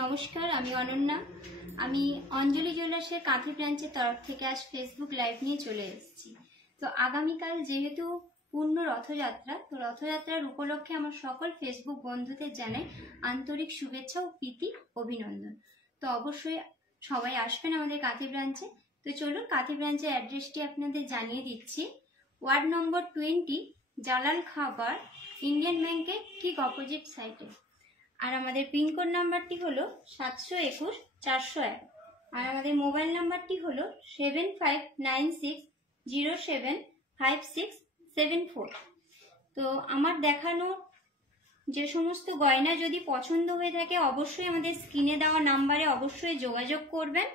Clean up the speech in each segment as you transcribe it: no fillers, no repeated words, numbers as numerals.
নমস্কার, আমি অনন্যা। আমি অঞ্জলি জুয়েলার্সের কাঁথি ব্রাঞ্চের তরফ থেকে আজ ফেসবুক লাইভ নিয়ে চলে এসেছি। তো আগামীকাল যেহেতু পূর্ণ রথযাত্রা, তো রথযাত্রার উপলক্ষে আমার সকল ফেসবুক বন্ধুদের জানাই আন্তরিক শুভেচ্ছা ও প্রীতি অভিনন্দন। তো অবশ্যই সবাই আসবেন আমাদের কাঁথি ব্রাঞ্চে। তো চলুন কাঁথি ব্রাঞ্চের অ্যাড্রেসটি আপনাদের জানিয়ে দিচ্ছি। ওয়ার্ড নম্বর 20, জালাল খাবার, ইন্ডিয়ান ব্যাংকের ঠিক অপোজিট সাইডে। আর আমাদের পিনকোড নাম্বারটি হলো 721-401। আর আমাদের মোবাইল নাম্বারটি হলো 7596075674। তো আমার দেখানো যে সমস্ত গয়না যদি পছন্দ হয়ে থাকে অবশ্যই আমাদের স্ক্রিনে দেওয়া নাম্বারে অবশ্যই যোগাযোগ করবেন।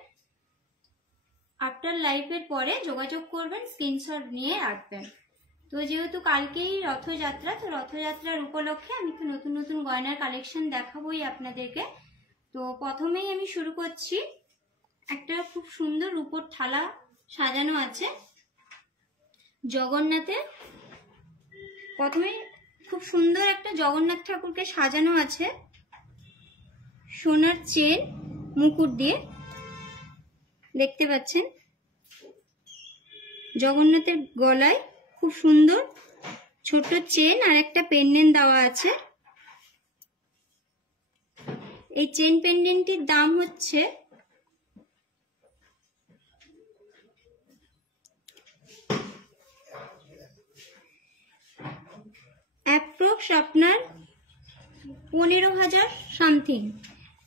আফটার লাইভের পরে যোগাযোগ করবেন, স্ক্রিনশট নিয়ে রাখবেন। তো যেহেতু কালকেই রথযাত্রা, তো রথযাত্রার উপলক্ষে আমি তো নতুন নতুন গয়নার কালেকশন দেখাবোই আপনাদেরকে। তো প্রথমেই আমি শুরু করছি। একটা খুব সুন্দর রূপোর থালা সাজানো আছে জগন্নাথের। প্রথমে খুব সুন্দর একটা জগন্নাথ ঠাকুরকে সাজানো আছে সোনার চেন মুকুট দিয়ে, দেখতে পাচ্ছেন। জগন্নাথের গলায় খুব সুন্দর ছোট চেন আর একটা পেন্ডেন্ট দেওয়া আছে। এই চেন পেন্ডেন্টটির দাম হচ্ছে অ্যাপ্রক্স আপনার 15,000 সামথিং।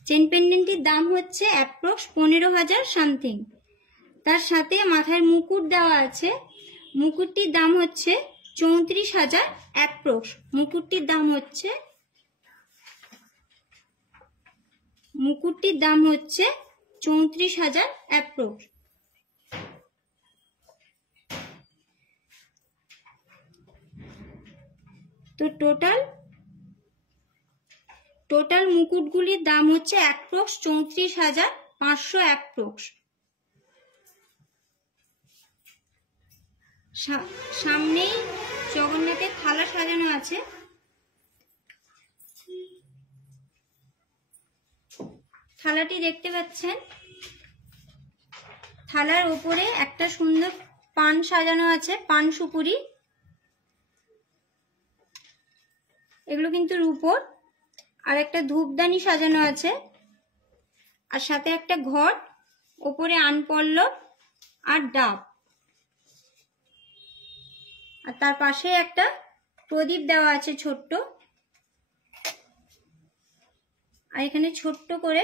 চেন পেন্ডেন্টটির দাম হচ্ছে অ্যাপ্রক্স 15,000 সামথিং। তার সাথে মাথায় মুকুট দেওয়া আছে। মুকুটটির দাম হচ্ছে 34,000 অ্যাপ্রক্স। মুকুটটির দাম হচ্ছে 34,000 অ্যাপ্রক্স। তো টোটাল মুকুটগুলির দাম হচ্ছে অ্যাপ্রক্স 34,500 অ্যাপ্রক্স। সামনেই জগন্নাথের থালা সাজানো আছে। থালাটি দেখতে পাচ্ছেন। থালার উপরে একটা সুন্দর পান সাজানো আছে, পান সুপুরি। এগুলো কিন্তু রূপোর। আর একটা ধূপদানি সাজানো আছে, আর সাথে একটা ঘট, ওপরে আনপল্লব আর ডাব। আর তার পাশে একটা প্রদীপ দেওয়া আছে ছোট্ট। আর এখানে ছোট্ট করে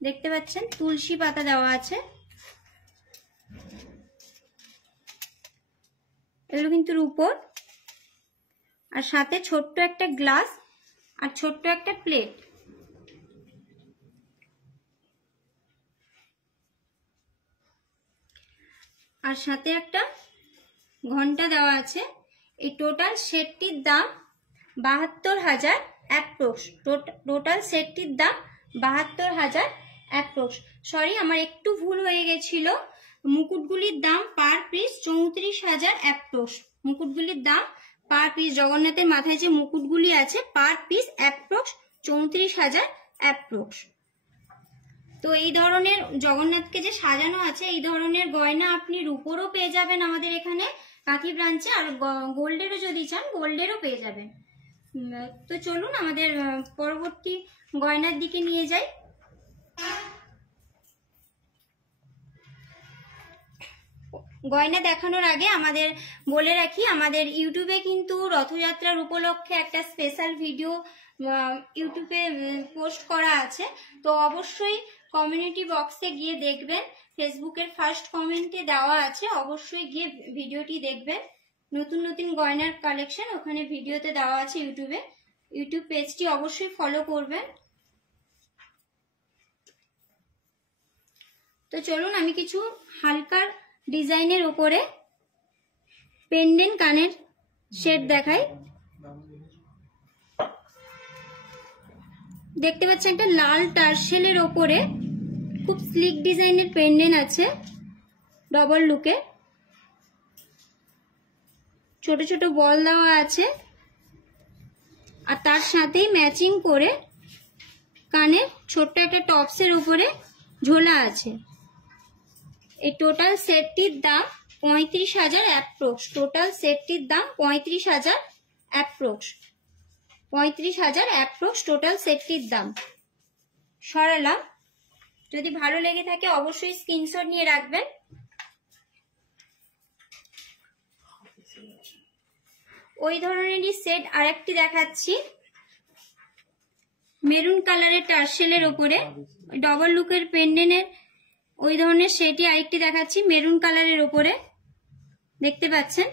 দেখতে পাচ্ছেন তুলসী পাতা দেওয়া আছে। এগুলো কিন্তু রূপোর। আর সাথে ছোট্ট একটা গ্লাস আর ছোট্ট একটা প্লেট। আর সাথে একটা ঘন্টা দেওয়া আছে। এই টোটাল সেটটির দাম 72,000 অ্যাপ্রক্স। টোটাল সেটটির দাম 72,000 অ্যাপ্রক্স। সরি, আমার একটু ভুল হয়ে গেছিল। মুকুটগুলির দাম পার পিস 34,000 অ্যাপ্রক্স। মুকুটগুলির দাম পার পিস, জগন্নাথের মাথায় যে মুকুটগুলি আছে পার পিস অ্যাপ্রক্স 34,000 অ্যাপ্রক্স। তো এই ধরনের জগন্নাথকে যে সাজানো আছে এই ধরনের গয়না আপনি রূপোরও পেয়ে যাবেন আমাদের এখানে কাঁথি ব্রাঞ্চে। আর গোল্ডেরও যদি চান গোল্ডেরও পেয়ে যাবেন। তো চলুন আমাদের পরবর্তী গয়নার দিকে নিয়ে যাই। গয়না দেখানোর আগে আমাদের বলে রাখি, আমাদের ইউটিউবে কিন্তু রথযাত্রার উপলক্ষে একটা স্পেশাল ভিডিও ইউটিউবে পোস্ট করা আছে। তো অবশ্যই কমিউনিটি বক্সে গিয়ে দেখবেন। ফেসবুকের ফার্স্ট কমেন্টে দেওয়া আছে, অবশ্যই গিয়ে ভিডিওটি দেখবেন। নতুন নতুন গয়নার কালেকশন ওখানে ভিডিওতে দেওয়া আছে ইউটিউবে। ইউটিউব পেজটি অবশ্যই ফলো করবেন। তো চলুন আমি কিছু হালকা ডিজাইনের উপরে পেন্ডেন্ট কানের সেট দেখাই। দেখতে পাচ্ছেন একটা লাল টার্সেলের ওপরে খুব স্লিক ডিজাইনের পেন্ডেন্ট আছে ডবল লুকে। ছোট ছোট বল দেওয়া আছে। আর তার সাথেই ম্যাচিং করে কানের ছোট্ট একটা টপসের উপরে ঝোলা আছে। এই টোটাল সেটটির দাম 35,000 অ্যাপ্রক্স। টোটাল সেটটির দাম 35,000 অ্যাপ্রক্স। 35,000 অ্যাপ্রক্স টোটাল সেটটির দাম। সরালাম। যদি ভালো লেগে থাকে অবশ্যই স্ক্রিনশট নিয়ে রাখবেন। ওই ধরনেরই সেট আরেকটি দেখাচ্ছি, মেরুন কালারের টার্সেলের ওপরে ডবল লুকের পেন্ডেন্টের ওই ধরনের সেটই আরেকটি দেখাচ্ছি, মেরুন কালারের ওপরে দেখতে পাচ্ছেন।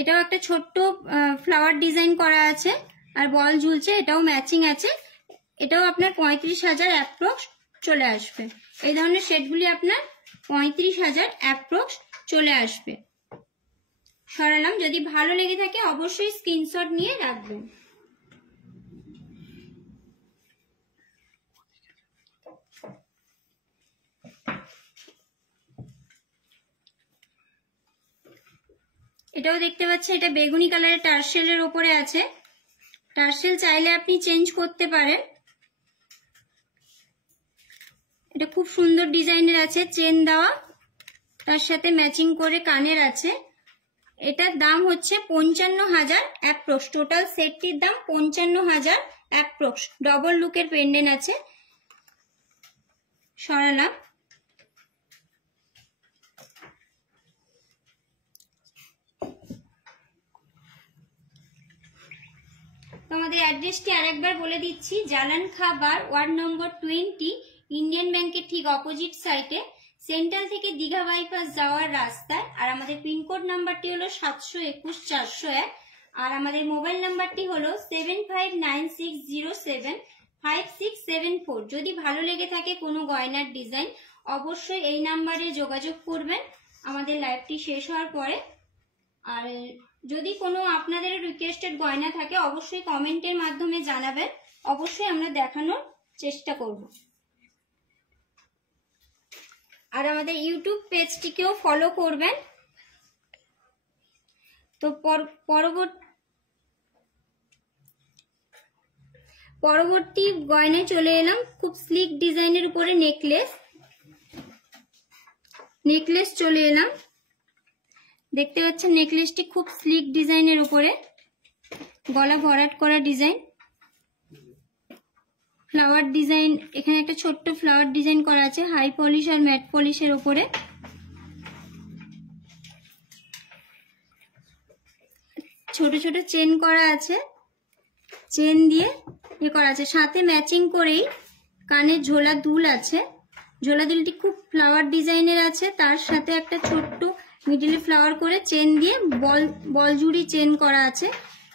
এটাও একটা ছোট্ট ফ্লাওয়ার ডিজাইন করা আছে আর বল ঝুলছে, এটাও ম্যাচিং আছে। এটাও আপনার 35,000 অ্যাপ্রক্স চলে আসবে। এই ধরনের সেটগুলি আপনার 35,000 অ্যাপ্রক্স চলে আসবে। সরালাম। যদি ভালো লেগে থাকে অবশ্যই স্ক্রিনশট নিয়ে রাখবেন। এটাও দেখতে পাচ্ছেন, এটা বেগুনি কালারের টার্সেলের ওপরে আছে। টার্সেল চাইলে আপনি চেঞ্জ করতে পারেন। এটা খুব সুন্দর ডিজাইনের আছে, চেন দেওয়া, তার সাথে ম্যাচিং করে কানের আছে। এটার দাম হচ্ছে 55,000 অ্যাপ্রক্স। টোটাল সেটটির দাম 55,000 অ্যাপ্রক্স। ডবল লুকের পেন্ডেন্ট আছে। সরালাম। তোমাদের অ্যাড্রেসটি আরেকবার বলে দিচ্ছি, জালান খাবার ওয়ার্ড নম্বর 20, ইন্ডিয়ান ব্যাংকের ঠিক অপোজিট সাইডে, সেন্ট্রাল থেকে দীঘা বাইপাস যাওয়ার রাস্তায়। আর আমাদের পিনকোড নাম্বারটি হলো 721-401। আর আমাদের মোবাইল নাম্বারটি হলো 7596075674। যদি ভালো লেগে থাকে কোনো গয়নার ডিজাইন অবশ্যই এই নাম্বারে যোগাযোগ করবেন আমাদের লাইভটি শেষ হওয়ার পরে। আর যদি কোনো আপনাদের রিকোয়েস্টেড গয়না থাকে অবশ্যই কমেন্টের মাধ্যমে জানাবেন, অবশ্যই আমরা দেখানোর চেষ্টা করব। আর আমাদের ইউটিউব পেজটিকেও ফলো করবেন। তো পরবর্তী গয়নায় চলে এলাম। খুব স্লিক ডিজাইনের উপরে নেকলেস চলে এলাম। দেখতে পাচ্ছেন নেকলেসটি খুব স্লিক ডিজাইনের উপরে, গলা ভরাট করা ডিজাইন, ফ্লাওয়ার ডিজাইন। এখানে একটা ছোট্ট ফ্লাওয়ার ডিজাইন করা আছে হাই পলিশ আর ম্যাট পলিশের উপরে। ছোট ছোট চেন করা আছে, চেন দিয়ে করা আছে। সাথে ম্যাচিং করেই কানের ঝোলা দুল আছে। ঝোলা দুলটি খুব ফ্লাওয়ার ডিজাইনের আছে, তার সাথে একটা ছোট্ট মিডিলে ফ্লাওয়ার করে চেন দিয়ে বল জুড়ি চেন করা আছে।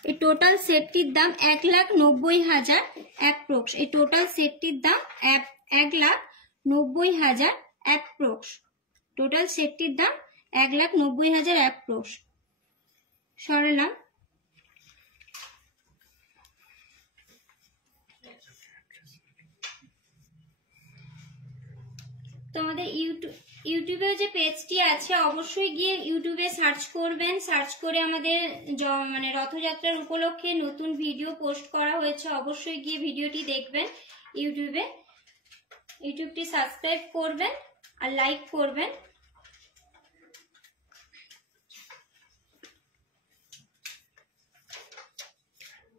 এই টোটাল সেটটির দাম 1,90,000 অ্যাপ্রক্স। এই টোটাল সেটটির দাম 1,90,000 অ্যাপ্রক্স। টোটাল সেটটির দাম 1,90,000 অ্যাপ্রক্স। সরালাম। তো আমাদের ইউটিউবে যে পেজটি আছে অবশ্যই গিয়ে ইউটিউবে সার্চ করবেন। সার্চ করে আমাদের মানে রথযাত্রার উপলক্ষে নতুন ভিডিও পোস্ট করা হয়েছে, অবশ্যই গিয়ে ভিডিওটি দেখবেন। ইউটিউবটি সাবস্ক্রাইব করবেন আর লাইক করবেন।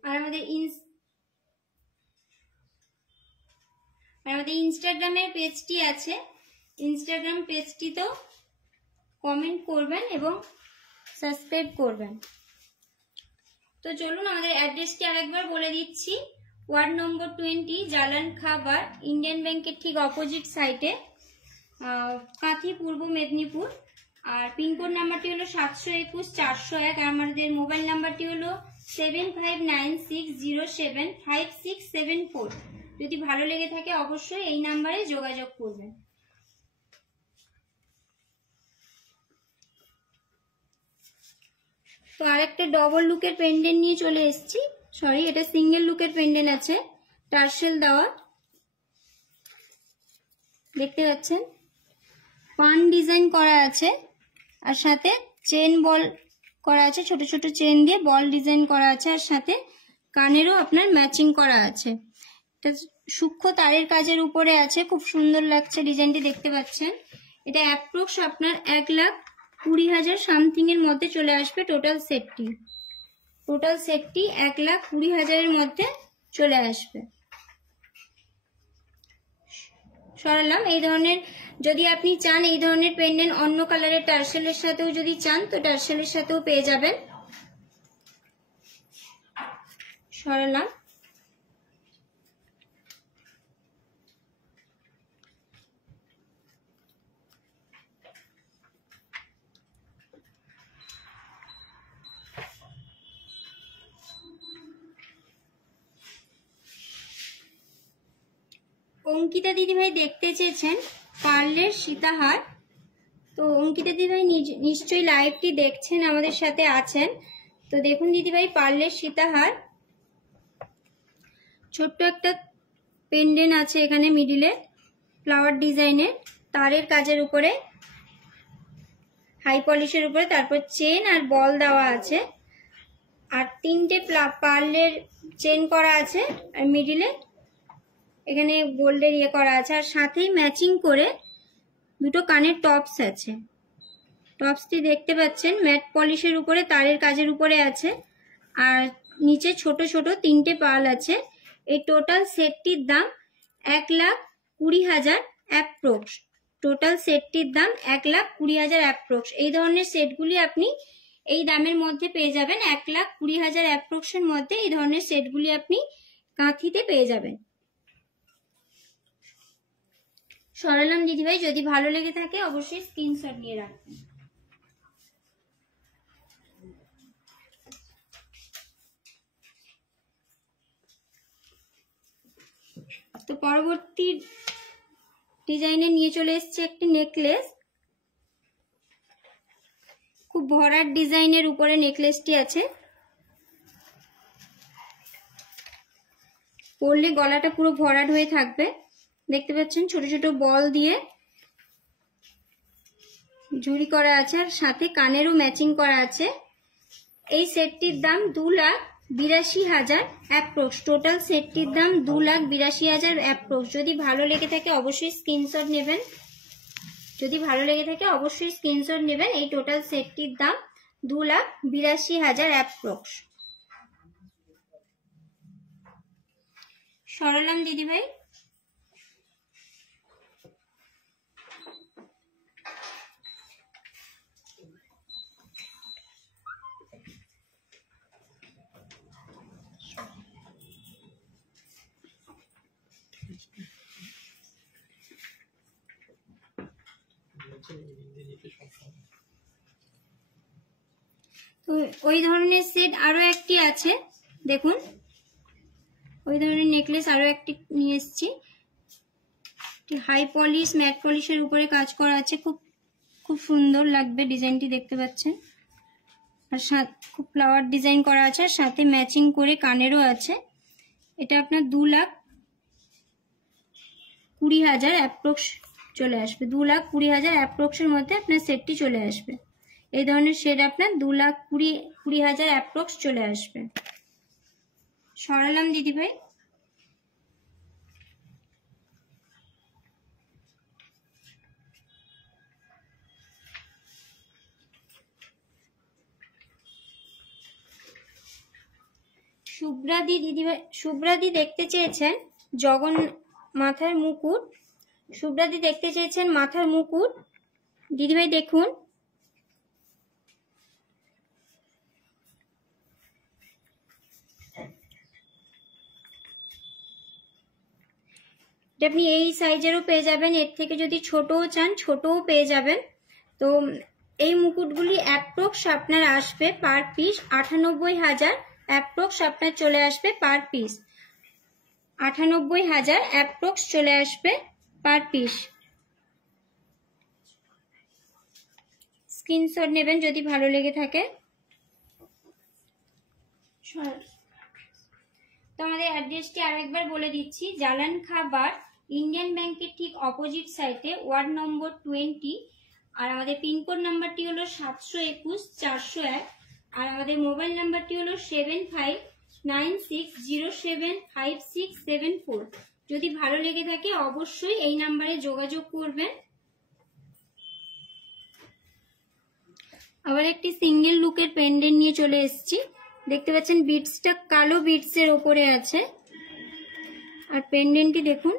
আর আমাদের ইনস্টাগ্রামের পেজটি আছে, ইনস্টাগ্রাম পেজটিতেও কমেন্ট করবেন এবং সাবস্ক্রাইব করবেন। তো চলুন আমাদের অ্যাড্রেসটি আরেকবার বলে দিচ্ছি। ওয়ার্ড নম্বর 20, জালান খাবার, ইন্ডিয়ান ব্যাংকের ঠিক অপোজিট সাইডে, কাঁথি, পূর্ব মেদিনীপুর। আর পিনকোড নাম্বারটি হলো 721-401। আর আমাদের মোবাইল নাম্বারটি হলো 7596075674। যদি ভালো লেগে থাকে অবশ্যই এই নাম্বারে যোগাযোগ করবেন। তো আরেকটা ডবল লুকের পেন্ডেন্ট নিয়ে চলে এসেছি। সরি, এটা সিঙ্গেল লুকের পেন্ডেন্ট আছে, টার্সেল দেওয়া। দেখতে পাচ্ছেন পান ডিজাইন করা আছে আর সাথে চেন বল করা আছে, ছোট ছোট চেন দিয়ে বল ডিজাইন করা আছে। আর সাথে কানেরও আপনার ম্যাচিং করা আছে। এটা সূক্ষ্ম তারের কাজের উপরে আছে, খুব সুন্দর লাগছে ডিজাইনটি দেখতে পাচ্ছেন। এটা অ্যাপ্রক্স আপনার 1,20,000 সামথিং এর মধ্যে চলে আসবে টোটাল সেটটি। টোটাল সেটটি 1,20,000 মধ্যে চলে আসবে। সরালাম। এই ধরনের যদি আপনি চান এই ধরনের পেন্ডেন্ট অন্য কালারের টার্সেলের সাথেও যদি চান তো টার্সেলের সাথেও পেয়ে যাবেন। সরালাম। অঙ্কিতা দিদিভাই দেখতে চেয়েছেন পার্লের সীতাহার। তো অঙ্কিতা দিদিভাই নিশ্চয়ই লাইভটি দেখছেন, আমাদের সাথে আছেন। তো দেখুন দিদিভাই, পার্লের সীতাহার, ছোট্ট একটা পেন্ডেন্ট আছে এখানে মিডিলে ফ্লাওয়ার ডিজাইনের, তারের কাজের উপরে, হাই পলিশের উপরে, তারপর চেন আর বল দেওয়া আছে, আর 3টে পার্লের চেন করা আছে, আর মিডিলে এখানে গোল্ডের ইয়ে করা আছে, আর সাথেই ম্যাচিং করে 2টো কানের টপস আছে। টপসটি দেখতে পাচ্ছেন ম্যাট পলিশের উপরে তারের কাজের উপরে আছে, আর নিচে ছোট ছোট 3টে পার্ল আছে। এই টোটাল সেটটির দাম 1,20,000 অ্যাপ্রক্স। টোটাল সেটটির দাম 1,20,000 অ্যাপ্রক্স। এই ধরনের সেটগুলি আপনি এই দামের মধ্যে পেয়ে যাবেন। 1,20,000 অ্যাপ্রক্সের মধ্যে এই ধরনের সেটগুলি আপনি কাঁথিতে পেয়ে যাবেন। সরালাম দিদিভাই, যদি ভালো লেগে থাকে অবশ্যই স্ক্রিনশট নিয়ে রাখবেন। তো পরবর্তী ডিজাইনে নিয়ে চলে এসেছে একটি নেকলেস, খুব ভরাট ডিজাইনের উপরে নেকলেসটি আছে। পরলে গলাটা পুরো ভরাট হয়ে থাকবে। দেখতে পাচ্ছেন ছোট ছোট বল দিয়ে ঝুড়ি করা আছে, আর সাথে কানেরও ম্যাচিং করা আছে। এই সেটটির দাম 2,82,000 অ্যাপ্রক্স। টোটাল সেটটির দাম 2,82,000 অ্যাপ্রক্স। যদি ভালো লেগে থাকে অবশ্যই স্ক্রিনশট নেবেন। যদি ভালো লেগে থাকে অবশ্যই স্ক্রিনশট নেবেন। এই টোটাল সেটটির দাম 2,82,000 অ্যাপ্রক্স। সরালাম দিদিভাই। তো ওই ধরনের সেট আরো একটি আছে, দেখুন ওই ধরনের নেকলেস আরো একটি নিয়ে এসেছি। হাই পলিশ ম্যাট পলিশের উপরে কাজ করা আছে, খুব খুব সুন্দর লাগবে ডিজাইনটি দেখতে পাচ্ছেন। আর খুব ফ্লাওয়ার ডিজাইন করা আছে, আর সাথে ম্যাচিং করে কানেরও আছে। এটা আপনার 2,20,000 অ্যাপ্রক্স চলে আসবে। 2,20,000 অ্যাপ্রক্সের মধ্যে আপনার সেটটি চলে আসবে। এই ধরনের সেট আপনার 2,20,000 অ্যাপ্রক্স চলে আসবে। সরালাম দিদিভাই। শুভ্রাদি দিদিভাই, শুভ্রাদি দেখতে চেয়েছেন মাথার মুকুট। শুভ্রাদি দেখতে চেয়েছেন মাথার মুকুট। দিদিভাই দেখুন, আপনি এই সাইজেরও পেয়ে যাবেন, এর থেকে যদি ছোটও চান ছোটও পেয়ে যাবেন। তো এই মুকুটগুলি অ্যাপ্রক্স আপনার আসবে পার পিস 98,000 অ্যাপ্রক্স আপনার চলে আসবে পার পিস। 98,000 অ্যাপ্রক্স চলে আসবে পার পিস। স্ক্রিনশট নেবেন যদি ভালো লেগে থাকে। তো আমাদের অ্যাড্রেসটি আরেকবার বলে দিচ্ছি, জালান খাবার ইন্ডিয়ান ব্যাংকের ঠিক অপোজিট সাইডে, ওয়ার্ড নম্বর 20, আর আমাদের পিনকোড নাম্বারটি হলো 721-401, আর আমাদের মোবাইল নাম্বারটি হলো 75 96075674। যদি ভালো লেগে থাকে অবশ্যই এই নাম্বারে যোগাযোগ করবেন। আবার একটি সিঙ্গেল লুকের পেন্ডেন্ট নিয়ে চলে এসেছি। দেখতে পাচ্ছেন বিটসটা কালো বিটসের উপরে আছে, আর পেন্ডেন্টটি দেখুন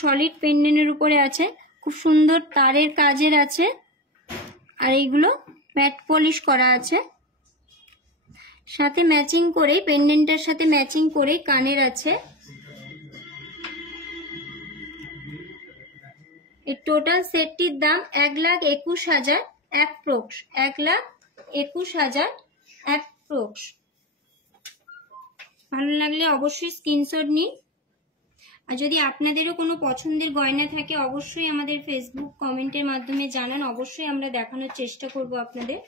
সলিড পেন্ডেন্টের উপরে আছে, খুব সুন্দর তারের কাজের আছে, আর এইগুলো ম্যাট পলিশ করা আছে। সাথে ম্যাচিং করে পেন্ডেন্টের সাথে ম্যাচিং করে কানের আছে। এই টোটাল সেটটির দাম 1,21,000 অ্যাপ্রক্স, 1,21,000 অ্যাপ্রক্স। ভালো লাগলে অবশ্যই স্ক্রিনশট নিন। আর যদি আপনাদেরও কোনো পছন্দের গয়না থাকে অবশ্যই আমাদের ফেসবুক কমেন্টের মাধ্যমে জানান, অবশ্যই আমরা দেখানোর চেষ্টা করব আপনাদের।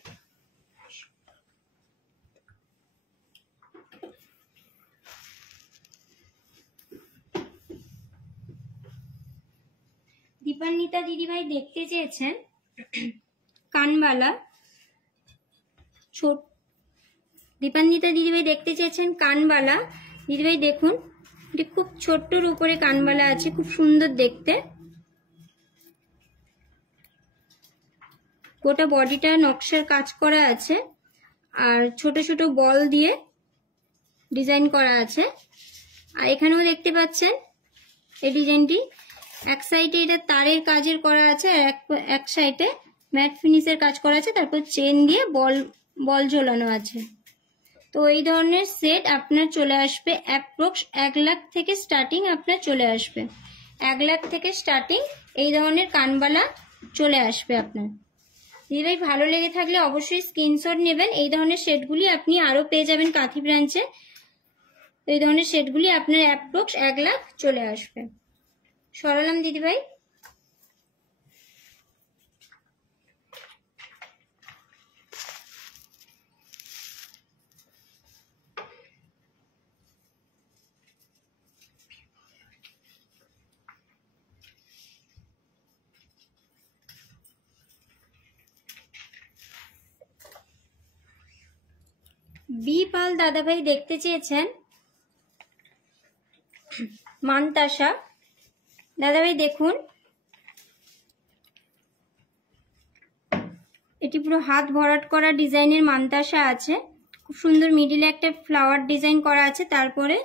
দীপান্বিতা দিদিভাই দেখতে চেয়েছেন কানবালা, দীপান্বিতা দিদিভাই দেখতে চেয়েছেন কানবালা। দিদিভাই দেখুন, এটি খুব ছোট্টর উপরে কানবালা আছে, খুব সুন্দর দেখতে। গোটা বডিটা নকশার কাজ করা আছে, আর ছোট ছোট বল দিয়ে ডিজাইন করা আছে। আর এখানেও দেখতে পাচ্ছেন এই ডিজাইনটি এক সাইডে এটা তারের কাজের করা আছে, আর এক সাইডে ম্যাট ফিনিশের কাজ করা আছে, তারপর চেন দিয়ে বল ঝোলানো আছে। তো এই ধরনের সেট আপনার চলে আসবে অ্যাপ্রক্স 1 লাখ থেকে স্টার্টিং, আপনার চলে আসবে 1 লাখ থেকে স্টার্টিং এই ধরনের কানবালা চলে আসবে আপনার। দিদিভাই ভালো লেগে থাকলে অবশ্যই স্ক্রিনশট নেবেন। এই ধরনের সেটগুলি আপনি আরও পেয়ে যাবেন কাঁথি ব্রাঞ্চে। এই ধরনের সেটগুলি আপনার অ্যাপ্রক্স 1 লাখ চলে আসবে। সরালাম দিদিভাই। বি পাল দাদাভাই দেখতে চেয়েছেন মানতাসা। দাদাভাই দেখুন, এটি পুরো হাত ভরাট করা ডিজাইনের মানতাসা আছে। খুব সুন্দর মিডিলে একটা ফ্লাওয়ার ডিজাইন করা আছে, তারপরে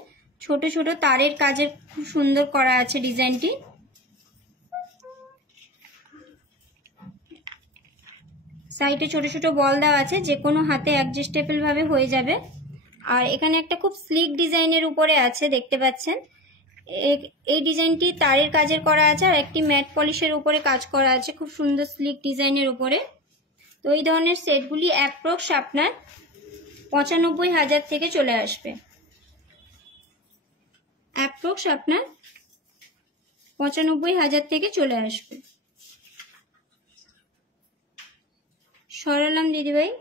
ছোট ছোট তারের কাজের খুব সুন্দর করা আছে ডিজাইনটি। সাইডে ছোট ছোট বল দেওয়া আছে, যে কোনো হাতে অ্যাডজাস্টেবল ভাবে হয়ে যাবে। আর এখানে একটা খুব স্লিক ডিজাইনের উপরে আছে, দেখতে পাচ্ছেন। এই ডিজাইনটি তারের কাজের করা আছে, আর একটি ম্যাট পলিশের উপরে কাজ করা আছে, খুব সুন্দর স্লিক ডিজাইনের উপরে। তো এই ধরনের সেটগুলি অ্যাপ্রক্স আপনার 95,000 থেকে চলে আসবে। অ্যাপ্রক্স আপনার 95,000 থেকে চলে আসবে। সরালাম দিদিভাই।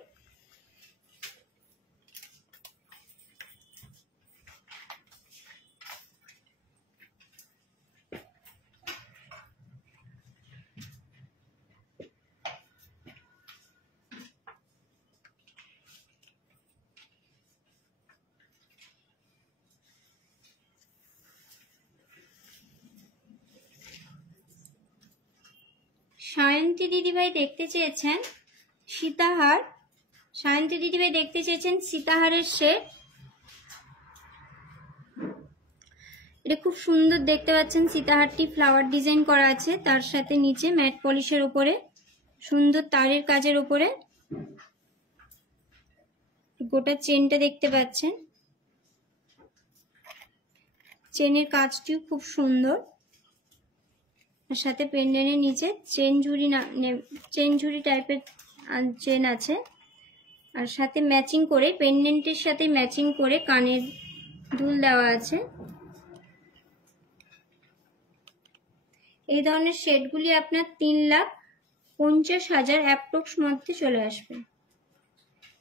সায়ন্তী দিদিভাই দেখতে চেয়েছেন সীতাহার। সায়ন্তী দিদিভাই দেখতে চেয়েছেন সীতাহারের সেট। এটা খুব সুন্দর দেখতে পাচ্ছেন, সীতাহারটি ফ্লাওয়ার ডিজাইন করা আছে, তার সাথে নিচে ম্যাট পলিশের উপরে সুন্দর তারের কাজের উপরে গোটা চেনটা দেখতে পাচ্ছেন। চেনের কাজটিও খুব সুন্দর, আর সাথে পেন্ডেন্টের নিচে চেন ঝুড়ি টাইপের চেন আছে, আর সাথে ম্যাচিং করে পেন্ডেন্টের সাথে ম্যাচিং করে কানের দুল দেওয়া আছে। এই ধরনের সেটগুলি আপনার 3,50,000 অ্যাপ্রক্স মধ্যে চলে আসবে।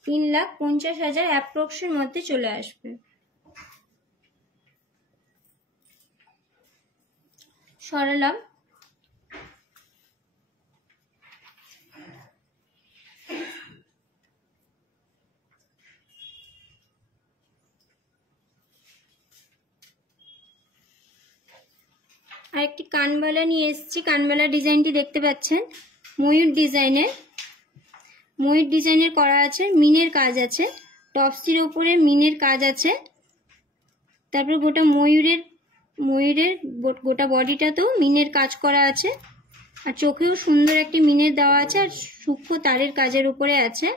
3,50,000 অ্যাপ্রক্সের মধ্যে চলে আসবে। সরালাম। আর একটি কানবালা নিয়ে এসেছি। কানবালা ডিজাইনটি দেখতে পাচ্ছেন, ময়ূর ডিজাইনের করা আছে, মিনের কাজ আছে, টপসির উপরে মিনের কাজ আছে। তারপর গোটা ময়ূরের গোটা বডিটাতেও মিনের কাজ করা আছে, আর চোখেও সুন্দর একটি মিনের দেওয়া আছে, আর সূক্ষ্ম তারের কাজের উপরে আছে।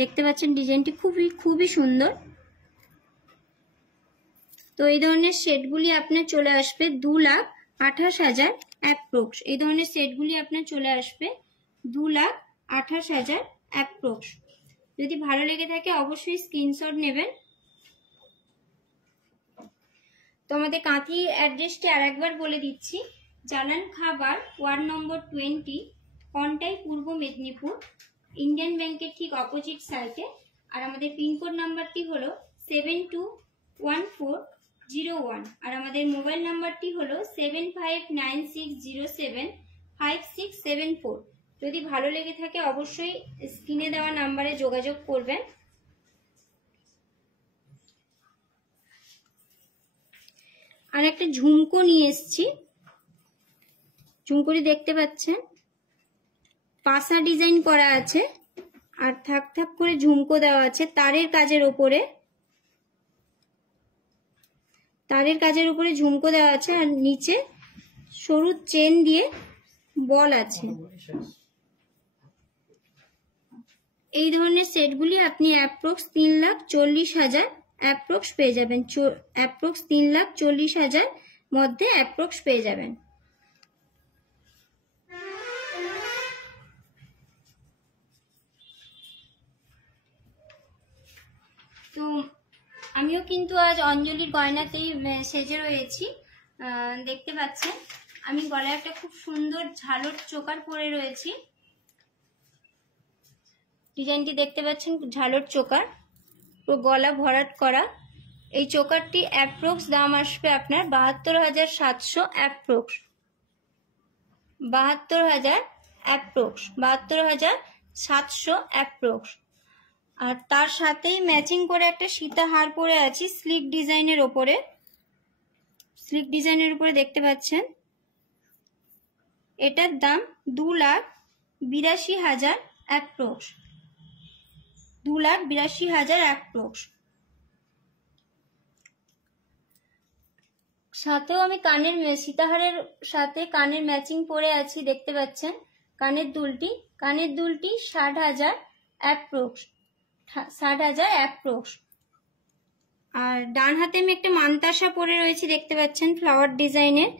দেখতে পাচ্ছেন ডিজাইনটি খুবই সুন্দর। তো এই ধরনের সেটগুলি আপনার চলে আসবে 2,28,000 অ্যাপ্রক্স। এই ধরনের সেটগুলি আপনার চলে আসবে 2,28,000 অ্যাপ্রক্স। যদি ভালো লেগে থাকে অবশ্যই স্ক্রিনশট নেবেন। তো আমাদের কাঁথি অ্যাড্রেসটি আর একবার বলে দিচ্ছি, জালান খাবার, ওয়ার্ড নম্বর 20, কন্টাই, পূর্ব মেদিনীপুর, ইন্ডিয়ান ব্যাংকের ঠিক অপোজিট সাইডে। আর আমাদের পিনকোড নাম্বারটি হলো 721401। আর আমাদের মোবাইল নাম্বারটি হলো 7596075674। যদি ভালো লেগে থাকে অবশ্যই স্ক্রিনে দেওয়া নাম্বারে যোগাযোগ করবেন। আর একটা ঝুমকো নিয়ে এসেছি। ঝুমকোটি দেখতে পাচ্ছেন, পাসা ডিজাইন করা আছে, আর থাক থাক করে ঝুমকো দেওয়া আছে তারের কাজের উপরে ঝুমকো দেওয়া আছে, আর নিচে সরু চেন দিয়ে বল আছে। এই ধরনের সেটগুলি আপনি অ্যাপ্রক্স 3,40,000 অ্যাপ্রক্স পেয়ে যাবেন। অ্যাপ্রক্স 3,40,000 মধ্যে অ্যাপ্রক্স পেয়ে যাবেন। তো আমিও কিন্তু আজ অঞ্জলির গয়নাতেই সেজে রয়েছি। দেখতে পাচ্ছেন আমি গলায় একটা খুব সুন্দর ঝালর চোকার পরে রয়েছি। ডিজাইনটি দেখতে পাচ্ছেন, ঝালর চোকার, পুরো গলা ভরাট করা। এই চোকারটি অ্যাপ্রক্স দাম আসবে আপনার 72,700 অ্যাপ্রক্স। 72,700 অ্যাপ্রক্স। আর তার সাথেই ম্যাচিং করে একটা সীতাহার পরে আছি স্লিক ডিজাইনের উপরে। দেখতে পাচ্ছেন, এটার দাম 2,82,000 অ্যাপ্রক্স। 2,82,000 অ্যাপ্রক্স। সাথেও আমি সীতাহারের সাথে কানের ম্যাচিং পরে আছি। দেখতে পাচ্ছেন কানের দুলটি 60,000 অ্যাপ্রক্স। 60,000 অ্যাপ্রক্স। আর ডান হাতে আমি একটা মানতাসা পরে রয়েছি। দেখতে পাচ্ছেন ফ্লাওয়ার ডিজাইনের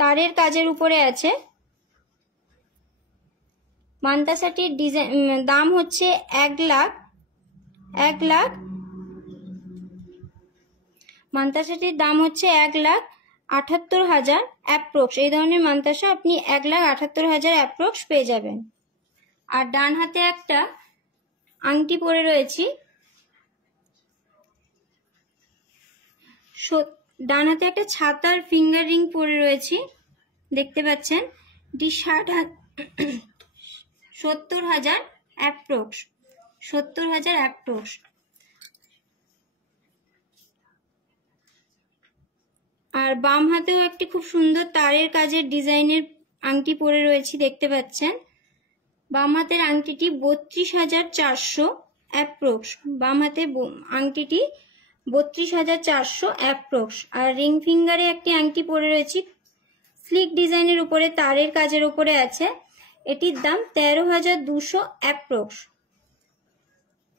তারের কাজের উপরে আছে। মানতাসাটির দাম হচ্ছে 1 লাখ। মানতাসাটির দাম হচ্ছে 1,78,000 অ্যাপ্রক্স। এই ধরনের মানতাসা আপনি 1,78,000 অ্যাপ্রক্স পেয়ে যাবেন। আর ডান হাতে একটা আংটি পরে রয়েছি। ডান হাতে একটা ছাতার ফিঙ্গার রিং পরে রয়েছি। দেখতে পাচ্ছেন, 70,000 অ্যাপ্রক্স। 70,000 অ্যাপ্রক্স। আর বাম হাতেও একটি খুব সুন্দর তারের কাজের ডিজাইনের আংটি পরে রয়েছি। দেখতে পাচ্ছেন বাম হাতের আংটিটি 32,400 অ্যাপ্রক্স। বাম হাতে আংটিটি 32,400 অ্যাপ্রক্স। আর রিং ফিঙ্গারে একটি আংটি পরে রয়েছি স্লিক ডিজাইনের উপরে, তারের কাজের উপরে আছে। এটির দাম 13,200 অ্যাপ্রক্স।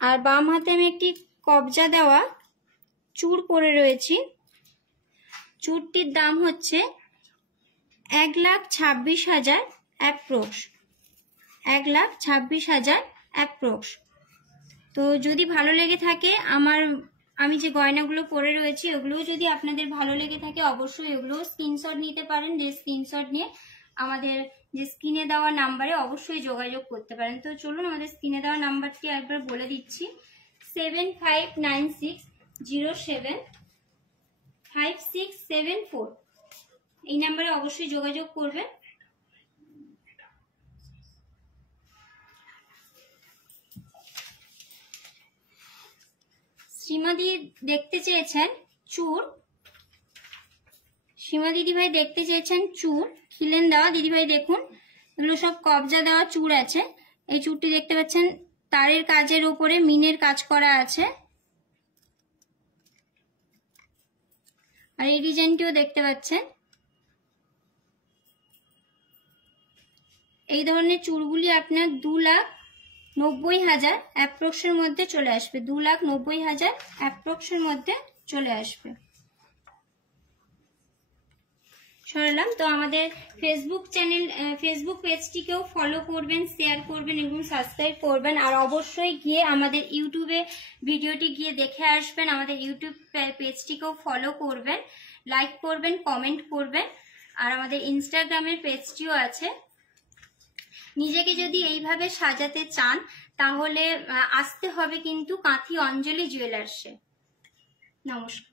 আর বাম হাতে আমি একটি কবজা দেওয়া চূড় পরে রয়েছি। চূড়টির দাম হচ্ছে 1,26,000 অ্যাপ্রক্স। 1,26,000 অ্যাপ্রক্স। তো যদি ভালো লেগে থাকে আমি যে গয়নাগুলো পরে রয়েছি ওগুলো যদি আপনাদের ভালো লেগে থাকে অবশ্যই ওগুলো স্ক্রিনশট নিতে পারেন। যে স্ক্রিনশট নিয়ে আমাদের যে স্ক্রিনে দেওয়া নাম্বারে অবশ্যই যোগাযোগ করতে পারেন। তো চলুন আমাদের স্ক্রিনে দেওয়া নাম্বারটি একবার বলে দিচ্ছি, 7596075674। এই নাম্বারে অবশ্যই যোগাযোগ করবেন। শ্রীমতী দেখতে চেয়েছেন চূড়, সীমা দিদিভাই দেখতে চেয়েছেন চূড়, খিলেন দেওয়া। দিদিভাই দেখুন, এগুলো সব কবজা দেওয়া চূড় আছে। এই চূড়টি দেখতে পাচ্ছেন তারের কাজের উপরে মিনের কাজ করা আছে। আর এই ডিজাইনটিও দেখতে পাচ্ছেন। এই ধরনের চূড়গুলি আপনার 2,90,000 অ্যাপ্রক্সের মধ্যে চলে আসবে। 2,90,000 অ্যাপ্রক্সের মধ্যে চলে আসবে। সরালাম। তো আমাদের ফেসবুক চ্যানেল, ফেসবুক পেজটিকেও ফলো করবেন, শেয়ার করবেন এবং সাবস্ক্রাইব করবেন। আর অবশ্যই গিয়ে আমাদের ইউটিউবে ভিডিওটি গিয়ে দেখে আসবেন। আমাদের ইউটিউব পেজটিকেও ফলো করবেন, লাইক করবেন, কমেন্ট করবেন। আর আমাদের ইনস্টাগ্রামের পেজটিও আছে। নিজেকে যদি এইভাবে সাজাতে চান তাহলে আসতে হবে কিন্তু কাঁথি অঞ্জলি জুয়েলার্সে। নমস্কার।